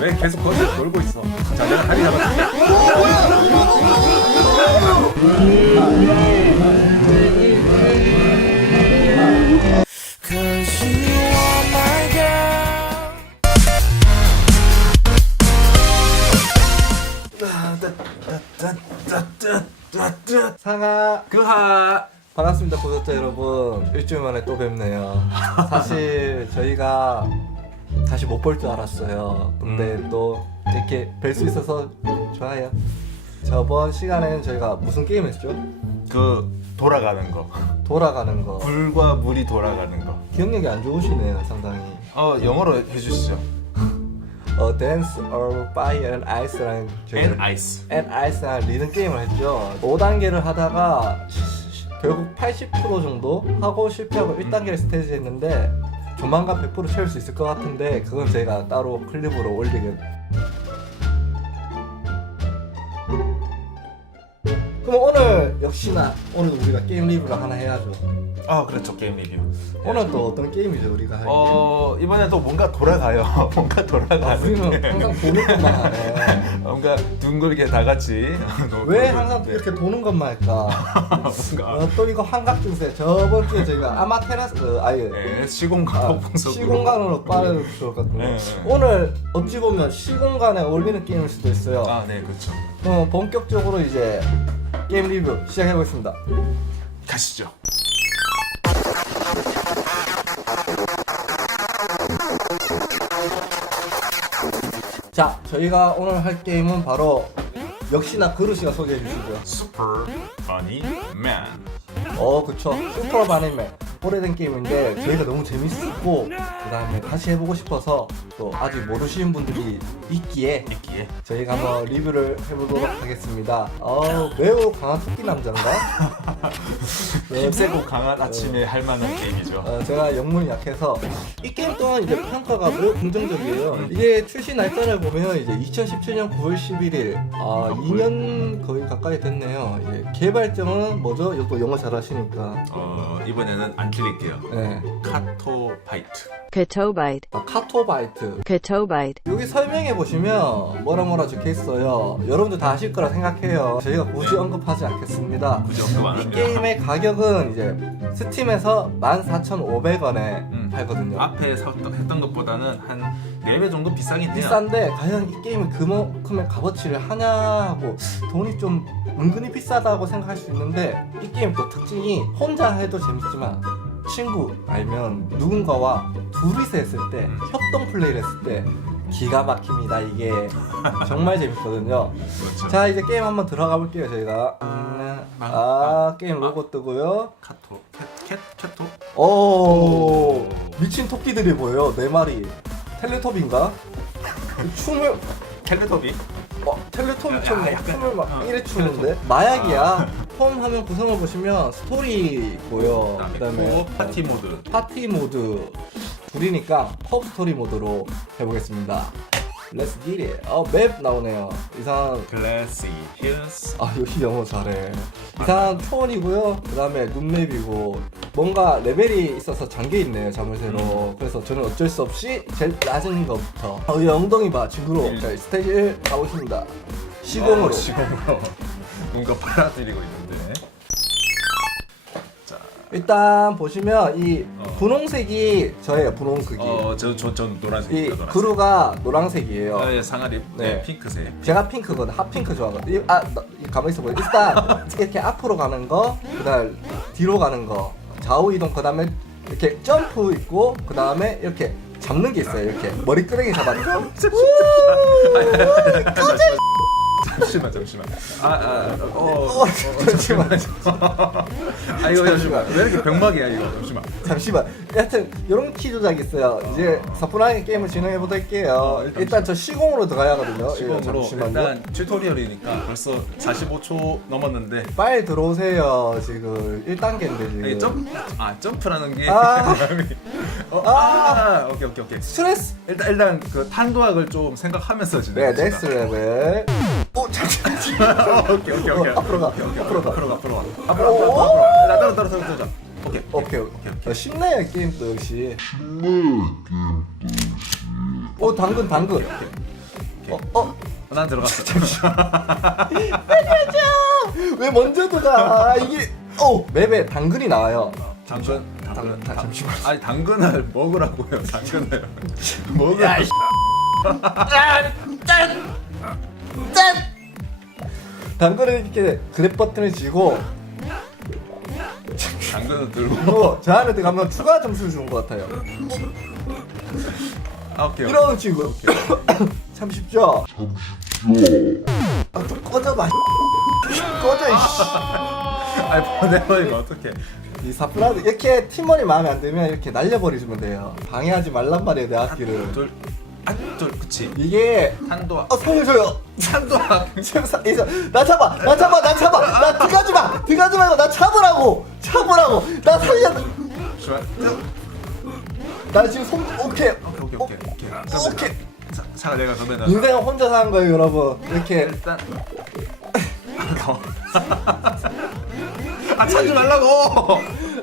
왜 계속 거기서 놀고 있어? 자, 내가 다리 잡았어. 상아 그하. 반갑습니다 구독자 여러분 일주일 만에 또 뵙네요 사실 저희가 다시 못 볼 줄 알았어요 근데 음. 또 이렇게 뵐 수 있어서 좋아요 저번 시간에는 저희가 무슨 게임 했죠? 그 돌아가는 거. 돌아가는 거 불과 물이 돌아가는 거. 기억력이 안 좋으시네요 상당히 어, 영어로 해주시죠. 어, Dance or Fire and Ice라는 And ice. and Ice라는 리듬 게임을 했죠 5단계를 하다가 결국 80% 정도 하고 실패하고 1단계를 스테이지 했는데 조만간 100% 채울 수 있을 것 같은데 그건 제가 따로 클립으로 올리게. 그럼 오늘 역시나 오늘 우리가 게임 리뷰를 하나 해야죠 아, 그렇죠. 게임 리뷰. 오늘 또 어떤 게임이죠 우리가 할 게? 어, 이번에도 뭔가 돌아가요. 뭔가 아, 돌아가는. 우리는 게. 항상 보는 것만 하네 뭔가 둥글게 다 같이. 왜 항상 이렇게 보는 것만 할까 뭔가. 어, 또 이거 환각 증세 저번 주에 저희가 아마테라스 어, 아예 네, 시공간 아, 폭풍속으로. 시공간으로 빠져들었거든요. 네. 오늘 어찌 보면 시공간에 어울리는 게임일 수도 있어요. 아, 네, 그렇죠. 어, 본격적으로 이제 게임 리뷰 시작해 보겠습니다. 가시죠. 자, 저희가 오늘 할 게임은 바로 역시나 그루시가 소개해 주시고요. 버니 맨. 어, 그쵸. 슈퍼 바니맨. 오래된 게임인데 저희가 너무 재밌었고 그 다음에 다시 해보고 싶어서 또 아직 모르시는 분들이 있기에 있기에. 저희가 한번 리뷰를 해보도록 하겠습니다. 어, 매우 강한 토끼 남자인가? 네, 힘세고 강한 아침에 할 만한 게임이죠. 어, 제가 영문이 약해서 이 게임 또한 이제 평가가 매우 긍정적이에요. 이게 출시 날짜를 보면 이제 2017년 9월 11일, 아 2년 거의 가까이 됐네요. 이제 개발정은 뭐죠? 이것도 영어 잘하시니까. 어, 이번에는 안 틀릴게요. 네, 카토 파이트. Catobite, 아, 카토바이트. Catobite, 여기 설명해 보시면 뭐라 뭐라 적혀 있어요. 여러분들 다 아실 거라 생각해요. 저희가 굳이 언급하지 않겠습니다. 굳이 언급 안이 합니다. 게임의 가격은 이제 스팀에서 14,500원에 음. 팔거든요. 앞에 샀던, 했던 것보다는 한 4배 정도 비싸긴 해요. 비싼데 과연 이 게임이 그만큼의 값어치를 하냐고 돈이 좀 은근히 비싸다고 생각할 수 있는데 이 게임 또 특징이 혼자 해도 재밌지만 친구 아니면 누군가와 둘이서 했을 때 음. 협동 플레이를 했을 때 기가 막힙니다 이게 정말 재밌거든요 그렇죠. 자 이제 게임 한번 들어가 볼게요 저희가 음, 아, 아 게임 로고 뜨고요 카토. 캣, 캣, 캣토? 오 미친 토끼들이 보여요 네 마리 텔레토비인가 춤을 캘레토비? 어, 텔레토비처럼 야, 약간- 춤을 막 어, 이래 추는데 텔레토비. 마약이야 홈 화면 구성을 보시면 스토리 보여. 그다음에 그다음에 코어 파티 모드. 파티 모드. 둘이니까 컵 스토리 모드로 해보겠습니다. Let's get it. 어맵 나오네요. 이상한 글래시 힐스. 아 역시 영어 잘해. 이상한 초원이고요. 그 다음에 눈맵이고 뭔가 레벨이 있어서 잠겨있네요 자물쇠로. 음. 그래서 저는 어쩔 수 없이 제일 낮은 것부터. 어, 이 엉덩이 봐. 친구로 일. 자 스테이지 1 가보겠습니다. 시공으로. 어, 시공으로. 뭔가 빨아들이고 있는데. 자. 일단 보시면 이 어. 분홍색이 저예요 분홍색이 어, 저, 저, 전 이 노란색입니다. 노란색. 그루가 노란색이에요 아, 예, 상아리. 네. 네. 핑크색. 제가 핑크거든 핫핑크 좋아하거든 이- 아 나- 이 가만히 있어봐 일단 이렇게 앞으로 가는 거 그 다음 뒤로 가는 거 좌우 이동 그 다음에 이렇게 점프 있고 그 다음에 이렇게 잡는 게 있어요 이렇게 머리 끄댕이 잡아줘 잠시만, 잠시만. 아, 아, 어, 어, 잠시만 아, 이거 잠시만. 왜 이렇게 병막이야, 이거. 잠시만. 잠시만 여하튼 이런 키 조작이 있어요. 이제 사뿐하게 게임을 진행해 보도록 할게요. 어, 일단 일단 저 시공으로 들어가야 하거든요. 예, 시공으로. 잠시만요. 일단 튜토리얼이니까 벌써 45초 넘었는데. 빨리 들어오세요 지금. 1단계인데 지금. 이게 점, 아 점프라는 게 아. 어, 아. 아, 오케이 오케이 오케이. 스트레스. 일단 일단 그 탄도학을 좀 생각하면서 네 진행합시다. 넥스트 레벨. 오 잠시만 오케이 오케이 오케이. 어, 앞으로 가, 오케이, 오케이, 앞으로 가. 앞으로 가 앞으로 가. 앞으로 앞으로 오. 앞으로 앞으로 나 따라 따 라 따라 오케이 오케이 오케이 어, 쉽네요 게임도 역시 오 당근 당근 오케이. 어? 어? 난 들어갔어. 왜 먼저 들어가? 이게 어 맵에 당근이 나와요. 당근, 당근, 잠시만. 아니 당근을 먹으라고요. 당근을 먹으. 야, 이씨. 짠! 당근을 이렇게 그랩 버튼을 쥐고 당근을 들고. 그리고 저 안에 들어가면 추가 점수를 주는 것 같아요. 아, 오케이. 이런 친구. 참 쉽죠? 아, 좀 꺼져봐. 꺼져, 이씨. 아니 보내버리면 어떡해. 이 사프라드 이렇게 팀원이 마음에 안 들면 이렇게 날려버리시면 돼요. 방해하지 말란 말이에요, 내 악기를. 둘, 아, 둘, 그치. 이게 한도, 어 살려줘요. 한도. 지금 사, 나 잡아, 나 잡아, 나 잡아, 나 들어가지 마, 들어가지 말고 나 잡으라고, 잡으라고, 나 살려. 좋아. 나 지금 손 오케이, 오케이, 오케이, 오케이, 오케이. 오케이. 자, 자, 내가 그러면은 인생은 혼자 사는 거예요, 여러분. 이렇게 일단. 아까워. 아 찾지 말라고.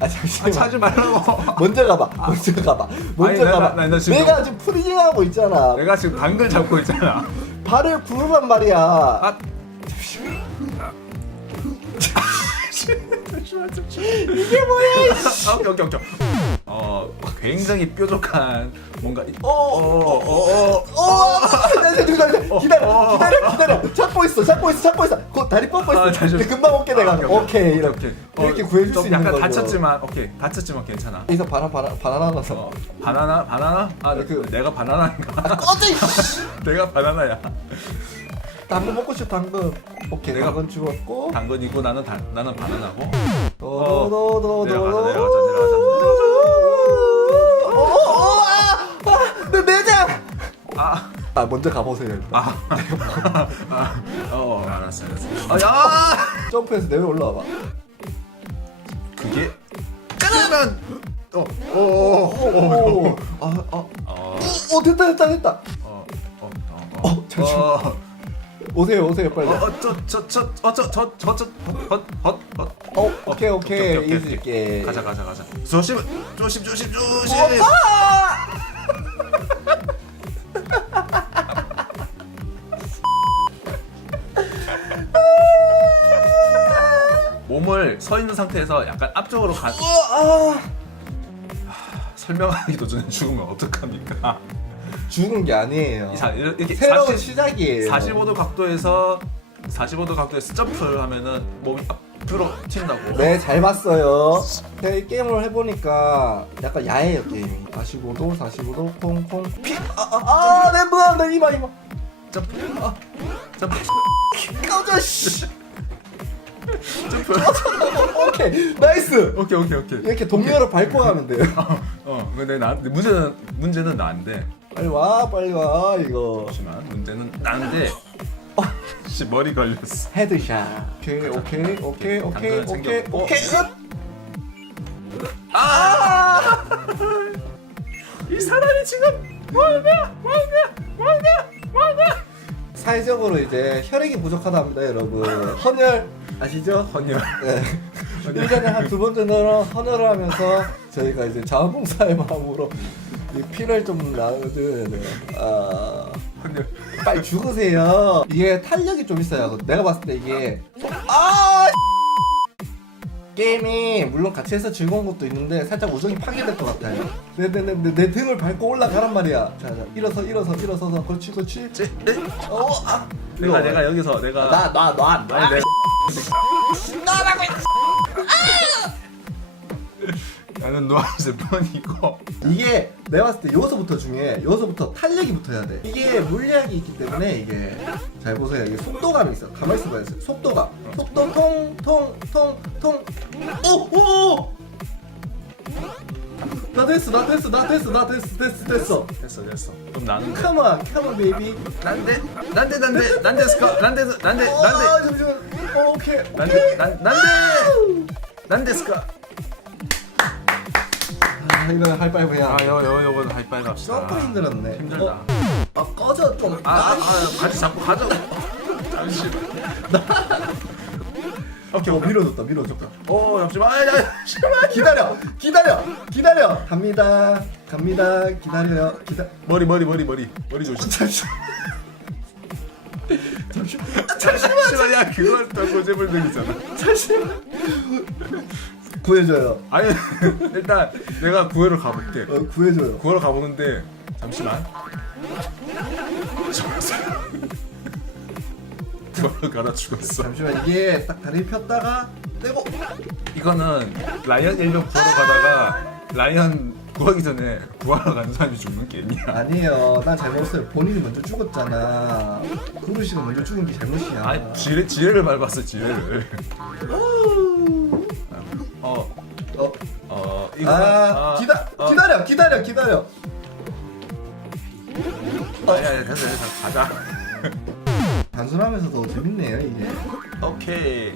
아아 잠시만. 찾지 말라고. 먼저 가봐, 먼저 가봐, 먼저 아니, 가봐. 나- 나- 나 지금 내가 지금 프리징하고 있잖아. 내가 지금 당근 잡고 있잖아. 발을 구르란 말이야. 아. 이게 뭐야? 아, 오케이 오케이 오케이. 어 굉장히 뾰족한 뭔가. 이- 어. 어, 어, 어. 어, 기다려, 기다려, 기다려, 어. 기다려. 잡고 있어, 잡고 있어, 잡고 있어. 그 다리 뻗고 있어. 아, 잠시만. 금방 올게 내가. 아, 오케이, 이렇게 어, 이렇게 구해줄 좀수 있는 약간 거고. 다쳤지만 오케이 다쳤지만 괜찮아. 여기서 바나 바나 바나나 넣어서. 어, 바나나 바나나? 아 네, 그- 내가 바나나인가? 꺼져. 이씨. 내가 바나나야. 당근 먹고 싶어 당근. 오케이, 내가- 당근 주웠고. 당근이고 나는 다, 나는 바나나고. 도도도도도. 내려가자, 내려가자, 내려가자. 어, 어, 아, 아, 내 내장. 아. 아, 먼저 가보세요. 일단. 아, 아, 어, 알았어, 알았어. 아, 야! 점프해서 내려 올라와봐. 그게 끝나면 어, 어, 어, 오, 어, 오, 아, 아, 어, 오, 됐다, 됐다, 됐다. 어, 어, 어, 잠시만. 어, 오세요, 오세요, 빨리. 어, 어, 저, 저, 저, 어, 저, 저, 저, 저, 헛, 헛, 헛. 어, 오케이, 오케이, 이즈 있게. 가자, 가자, 가자. 조심, 조심, 조심, 조심. 아! 몸을 서 있는 상태에서 약간 앞쪽으로 가. 아, 설명하기 도 전에 죽으면 어떡합니까? 죽은 게 아니에요. 자, 이렇게 새로운 40 시작이에요. 45도 각도에서 45도 각도에서 점프를 하면은 몸이 앞으로 튄다고. 네, 잘 봤어요. 제가 이 게임을 해보니까 약간 야해요, 게임이. 45도, 45도, 콩콩. 피, 아, 아, 아, 내 뭐야, 내 이마, 이마. 점프. 아, 점프. 꺼져, 씨. 점프. 오케이, 나이스. 오케이, 오케이, 오케이. 이렇게 동료를 밟고 가면 돼요. 어, 근데 나 문제는 문제는 나인데. 빨리 와, 빨리 와, 이거. 잠시만. 문제는 나인데. 어, 씨 머리 걸렸어. 헤드샷. 오케이, 오케이, 오케이, 오케이, 당근을 오케이, 챙겼고. 오케이. 아! 이 사람이 지금 뭐냐? 뭐냐? 뭐냐? 뭐냐? 사회적으로 이제 혈액이 부족하다 합니다, 여러분. 헌혈 아시죠? 헌혈. 네. 1년에 한 두 번 정도는 헌혈을 하면서 저희가 이제 자원봉사의 마음으로 이 피를 좀 나눠줘야 돼요. 아, 헌혈. 빨리 죽으세요. 이게 탄력이 좀 있어요. 내가 봤을 때 이게 아 게임이 물론 같이 해서 즐거운 것도 있는데 살짝 우정이 파괴될 것 같아요. 내, 내, 내, 내, 내 등을 밟고 올라가란 말이야. 자, 자, 일어서, 일어서, 일어서서, 그렇지, 그렇지. 제, 에? 어, 아, 내가 내가 여기서 내가 나, 나, 나, 나. 아니 내가 나 는 노아이즈 뻔이고 이게 내가 봤을 때 여기서부터 중요해. 여기서부터 탄력이 붙어야 돼. 이게 물리학이 있기 때문에 이게 잘 보세요. 이게 속도감이 있어. 가만히 있어봐요. 속도감. 속도 통, 통, 통, 통. 오, 오, 오. 나 됐어, 나 됐어, 나 됐어, 나 됐어, 됐어, 됐어. 됐어 됐어 그럼 나는 come on, baby. 난데 난데 난데 난데 스카 난데 난데 아, 난데 잠시만. 어, 오케이, 난데 오케이. 난 난데 난데 스카 아, 이거 하이파이브야. 아여여 요거 하이파이브 합시다 점프 힘들었네. 힘들다 어, 아, 꺼져 좀. 아, 아, 아 같이 잡고 가자 잠시만 오케이 어, 밀어줬다, 밀어줬다. 어 잠시만 아, 야, 잠시만 기다려, 기다려, 기다려. 갑니다, 갑니다. 기다려요, 기다. 머리 머리 머리 머리 머리 조심 잠시만. 잠시만 야 그건 또 고집을 들이잖아 구해줘요. 아니 일단 내가 구회로 가볼게 어, 구해줘요. 구하러 가보는데 잠시만 구하러 가다 죽었어 잠시만 이게 딱 다리 폈다가 떼고 이거는 라이언 일병 구하러 가다가 라이언 구하기 전에 구하러 간 사람이 죽는 게 있냐 아니에요. 난 잘못했어요. 본인이 먼저 죽었잖아. 그루시가 먼저 죽은 게 잘못이야. 아니 지뢰, 지뢰를 밟았어 지뢰를 이거 아, 기다 어, 기다려 기다려 기다려. 아니 아니 됐어 됐어 가자 단순하면서 더 재밌네요 이게. 오케이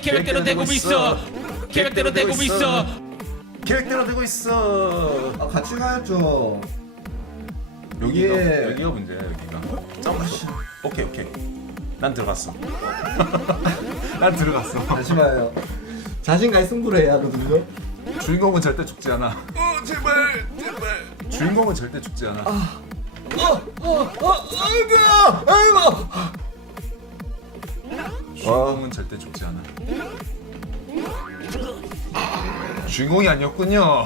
계획대로 되고 있어. 계획대로 되고 있어. 계획대로 되고 있어 아 같이 가야죠. 여기가 이게- 여기가 문제야 여기가 점프 오케이 오케이 난 들어갔어 난 들어갔어 잠시만요. 자신과의 승부를 해야 하거든요. 주인공은 절대 죽지 않아. 어 제발 제발. 주인공은 절대 죽지 않아. 어, 어, 아이고, 아이고. 주인공은 절대 죽지 않아. 주인공이 아니었군요.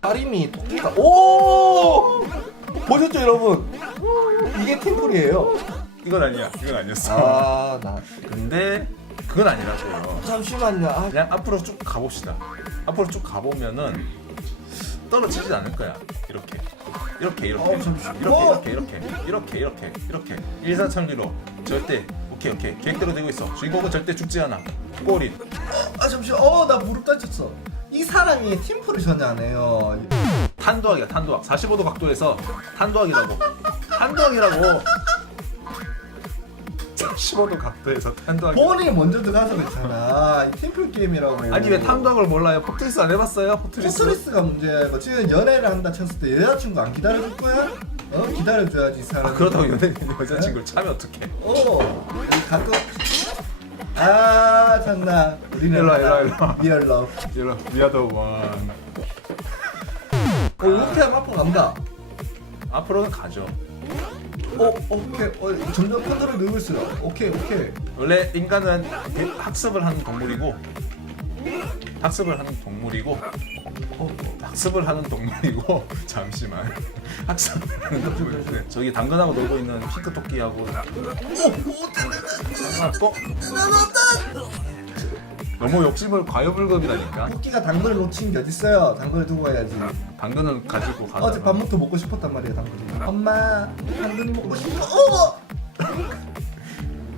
아림이 토끼가. 오! 보셨죠 여러분? 이게 팀플이에요. 이건 아니야. 이건 아니었어. 아, 나. 근데 그건 아니라고요. 잠시만요. 아, 그냥 앞으로 쭉 가봅시다. 앞으로 쭉 가보면은 떨어지지 않을 거야. 이렇게, 이렇게, 이렇게, 어, 잠시- 이렇게, 어! 이렇게, 이렇게, 이렇게, 이렇게, 이렇게. 일사천리로 절대 오케이, 오케이. 계획대로 되고 있어. 주인공은 절대 죽지 않아. 꼬리. 아 잠시. 어, 나 무릎 다쳤어. 이 사람이 팀플을 전혀 안 해요. 탄도학이야, 탄도학. 45도 각도에서 탄도학이라고. 탄도학이라고. 45도 각도에서 탄도학. 본인이 먼저 들어가서 그렇잖아. 이 팀플 게임이라고. 아니 왜 탄도학을 몰라요? 포트리스 안 해봤어요? 포트리스. 포트리스가 문제고 지금 연애를 한다 쳤을 때 여자친구 안 기다려줄 거야? 어 기다려줘야지 이 사람. 아, 그렇다고 연애 여자친구를 차면 어떡해? 어 우리 가끔 아 장난. 우리는 일로 와, 일로 와, 일로 와. 리얼 러브. 여러 미아더 원. 어 이렇게 하면 앞으로 간다. 앞으로는 가죠. 어 오케이 어 점점 컨트롤 늘고 있어요. 오케이 오케이. 원래 인간은 대- 학습을 하는 동물이고 학습을 하는 동물이고 어, 학습을 하는 동물이고 잠시만 학습을 하는 동물인데 저기 당근하고 놀고 있는 피크 토끼하고 또 너무 욕심을 과여불급이라니까 토끼가 당근을 놓친 게 어딨어요? 당근을 두고 가야지. 당근을 가지고 가다가 어제 밤부터 먹고 싶었단 말이에요 당근이. 엄마 당근이 먹고 싶어. 어!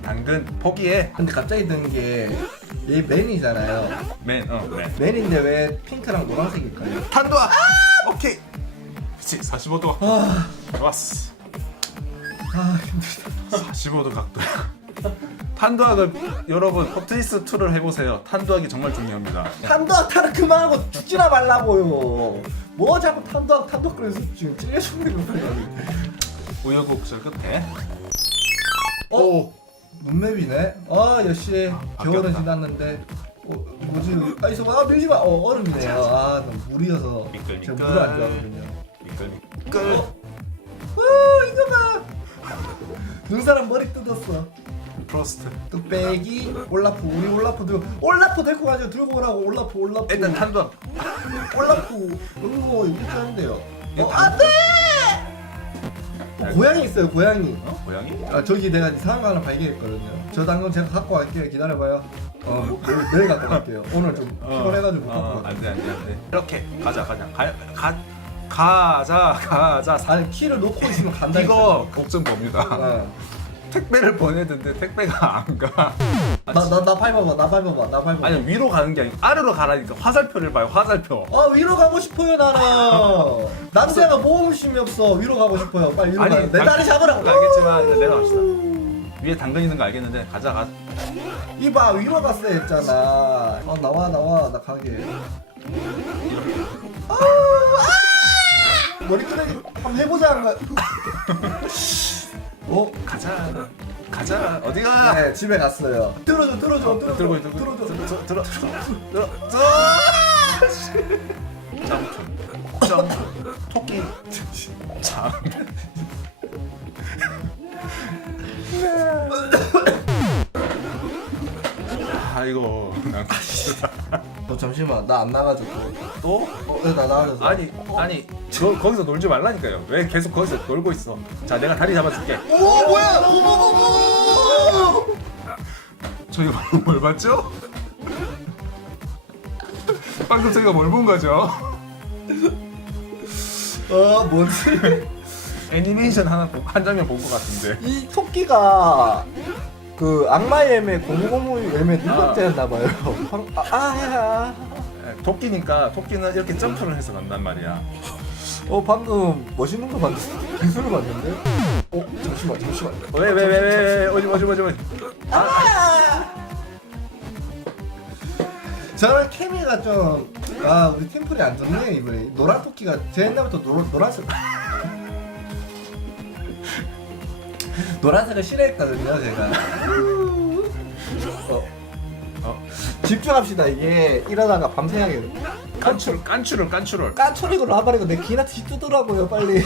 당근 포기해 근데 갑자기 드는 게얘 맨이잖아요. 맨 어 맨 맨인데 왜 핑크랑 노란색일까요? 탄도아 오케이 그치 45도 아, 좋았어 아 힘들다. 45도 각도야. 탄도학을 여러분 포트리스 2를 해보세요. 탄도학이 정말 중요합니다. 탄도학 타를 그만하고 죽지나 말라고요. 뭐 자꾸 탄도학 탄도학 그래서 지금 찔려 죽는 거예요. 우여곡절 끝에 어? 눈맵이네. 아 역시 겨울은 바뀌었다. 지났는데. 어, 뭐지? 아 있어. 아 밀지 마. 어 얼음이네요. 아 너무 물이어서 미끌, 제가 미끌. 물을 안 좋아하거든요. 미끌 미끌 어 이거 봐. 눈사람 머리 뜯었어. 프로스트. 뚝배기 올라프 우리 올라프 들고 올라프 데리고 가죠. 들고 오라고 올라프 올라프. 일단 탄도학 올라프. 이거 이렇게 하는데요. 이거 어, 단- 안돼! 어, 고양이 있어요 고양이. 어? 고양이? 아 저기 내가 이상한 거 하나 발견했거든요. 저 당근 제가 갖고 갈게요. 기다려봐요. 어 내일, 내일 갖고 갈게요. 오늘 좀 피곤해가지고 못 갖고 어, 갈게요. 안돼 안돼 안돼. 이렇게. 가자 가자. 가, 가 가자 가자. 사- 아니 키를 놓고 있으면 간다 이거 걱정 봅니다. 어. 택배를 보내는데 택배가 안 가. 아, 나, 나, 나 밟아봐 나 밟아봐 나 밟아봐 아니 위로 가는 게 아니고 아래로 가라니까 화살표를 봐요 화살표. 아 위로 가고 싶어요 나는 남자가 모험심이 없어 위로 가고 싶어요 빨리 위로 가내 당- 다리 잡으라 알겠지만 이제 내려갑시다. 위에 당근 있는 거 알겠는데 가자 가. 이봐 위로 갔어야 했잖아 아 나와 나와 나 가게 아, 아! 머리끄댕이 한번 해보자 한 거야. 어? 가자. 가자. 어디가? 네 집에 갔어요. 들어줘 들어줘 들어줘. 들고 들고 들어줘. 들어 들어 들어 들어 점프 점프 토끼. 참 이거 너 잠시만 나 안 나가줘 또. 또? 어, 나 나가줘. 아니 아니 저 거기서 놀지 말라니까요 왜 계속 거기서 놀고 있어 자 내가 다리 잡아줄게 오 뭐야? 오! 저희가 방금 뭘 봤죠? 방금 저희가 뭘 본 거죠? 어 뭐지? 애니메이션 하나 보- 한 장면 본 것 같은데 이 토끼가 그 고무고무 열매 두 아. 번째였나 봐요. 아, 아, 아. 에, 토끼니까 토끼는 이렇게 점프를 해서 간단 말이야 어 방금 멋있는 거 봤는데 기술을 봤는데. 어 잠시만 잠시만. 왜 왜 왜왜 오지 오지 오지 오지 저는 케미가 좀, 아, 우리 팀플이 안 좋네, 이번에. 노란 토끼가, 제 옛날부터 노, 노란색. 노란색을 싫어했거든요, 제가. 어, 어. 집중합시다, 이게. 이러다가 밤새야겠네. 깐출 깐출을 깐출을 까초리고 라바리고 내 귀나 뒤뜨더라고요, 빨리.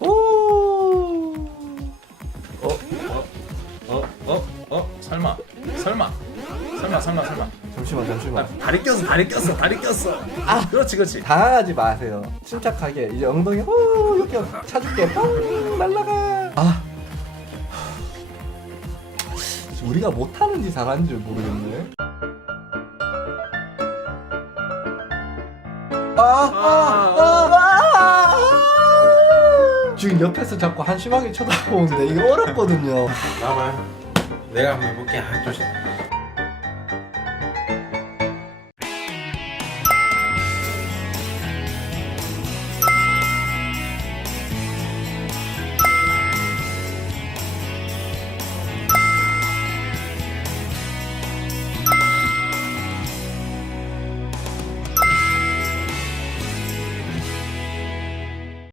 오. 어, 어? 어? 어? 설마 설마 설마 설마 설마 잠시만, 아, 잠시만. 다리 꼈어 다리 꼈어 다리 꼈어 아. 그렇지 그렇지 당황하지 마세요. 침착하게 이제 엉덩이 후 이렇게 차줄게. 뻥 날라가. 아 우리가 못하는지 잘하는 줄 모르겠네. 아, 아, 아, 아. 지금 옆에서 자꾸 한심하게 쳐다보는데 이거 어렵거든요. 나와봐요 내가 한번 해볼게 아, 조심